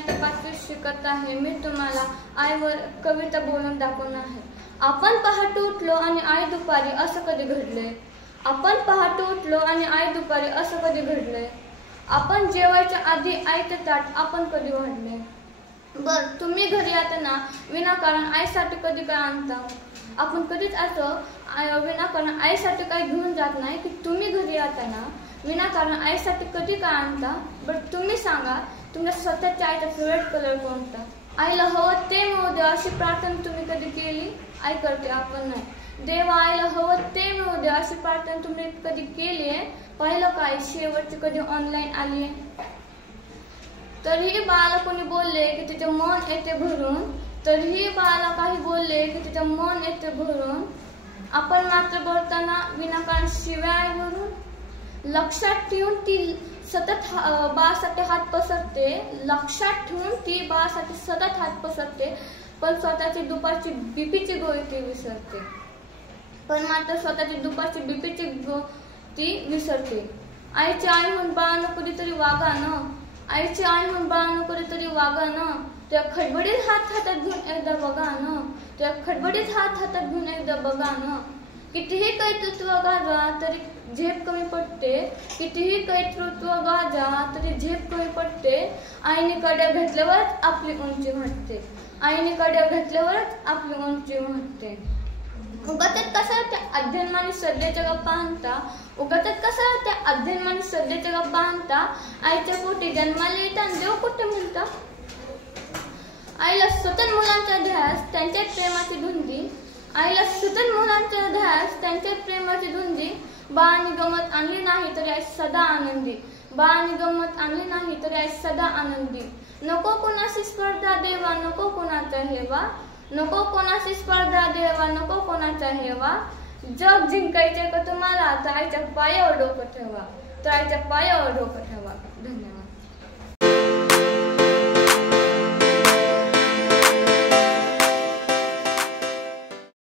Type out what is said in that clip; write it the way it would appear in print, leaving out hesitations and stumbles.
इयत्ता 5वी शिकत आहे. मी तुम्हाला आईवर कविता बोलून दाखवणार आहे. आपण पहाटे उठलो आणि आई दुपारी असं कधी घडले. आपण पहाटे उठलो आणि आई दुपारी असं कधी घडले. आपण जेवायच्या आधी आईचं ताट आपण कधी वाढले. बर, तुम्ही घरी येताना विनाकारण आईसाठी कधी काय आणता. आपण कधीच असं विनाकारण आईसाठी काही घेऊन जात नाही की तुम्ही घरी येताना विनाकारण आईसाठी कधी काय आणता. बट तुम्ही सांगा, तुमच्या स्वतःच्या आईचा फेवरेट कलर कोणता. आईला हवं ते मिळू दे अशी प्रार्थना तुम्ही कधी केली. आई करते, आपण नाही. देवा आईला हवं ते मिळू दे अशी प्रार्थना तुम्ही कधी केली आहे. पाहिलं काय शेवटची कधी ऑनलाईन आली आहे. तरीही बाळाला कोणी बोलले की तिचे मन येते भरून. तरीही बाळाला काही बोलले की तिचे मन येते भरून. आपण मात्र बोलताना विनाकारण शिव्या भरून. लक्षात ठेवून ती सतत बाळासाठी हात पसरते. लक्षात ठेवून ती बाळासाठी सतत हात पसरते. पण स्वतःची दुपारची बीपीची गोळी ती विसरते. पण मात्र स्वतःची दुपारची बीपीची ती विसरते. आईची आई म्हणून बाळानं कधीतरी वागा न. आईची आई म्हणून बाळानं कधीतरी वागा न. त्या खडबडीत हात हातात घेऊन एकदा बघा न. त्या खडबडीत हात हातात घेऊन एकदा बघा न. कितीही कैतृत्व गाजा तरी झेप कमी पडते. कितीही कैतृत्व गाजा तरी झेप कमी पडते. आईने कड्या घेतल्यावरच आपली उंची वाढते. आईने कड्या घेतल्यावरच आपली उंची वाढते. उगाच कसा त्या अध्ययन आणि श्रद्धेच्या गप्पा आणता. उगाच कसा त्या अध्ययन आणि श्रद्धेच्या गप्पा आणता. आईच्या पोटी जन्माला येताना देव कुठे म्हणता. आईला सतत मुलांचा ध्यास त्यांच्या प्रेमाची धुंदी. आईला सतत मुलांचा ध्यास त्यांच्या प्रेमाची धुंदी. बाळाने गमत आणली नाही तरी आई सदा आनंदी. बाळाने गमत आणली नाही तरी आई सदा आनंदी. नको कोणाशी स्पर्धा देवा नको कोणाचा हेवा. नको कोणाशी स्पर्धा देवा नको कोणाचा हेवा. जग जिंकायचे का तुम्हाला तर आईच्या पायावर डोकं ठेवा. तर आईच्या पायावर डोकं ठेवा. धन्यवाद.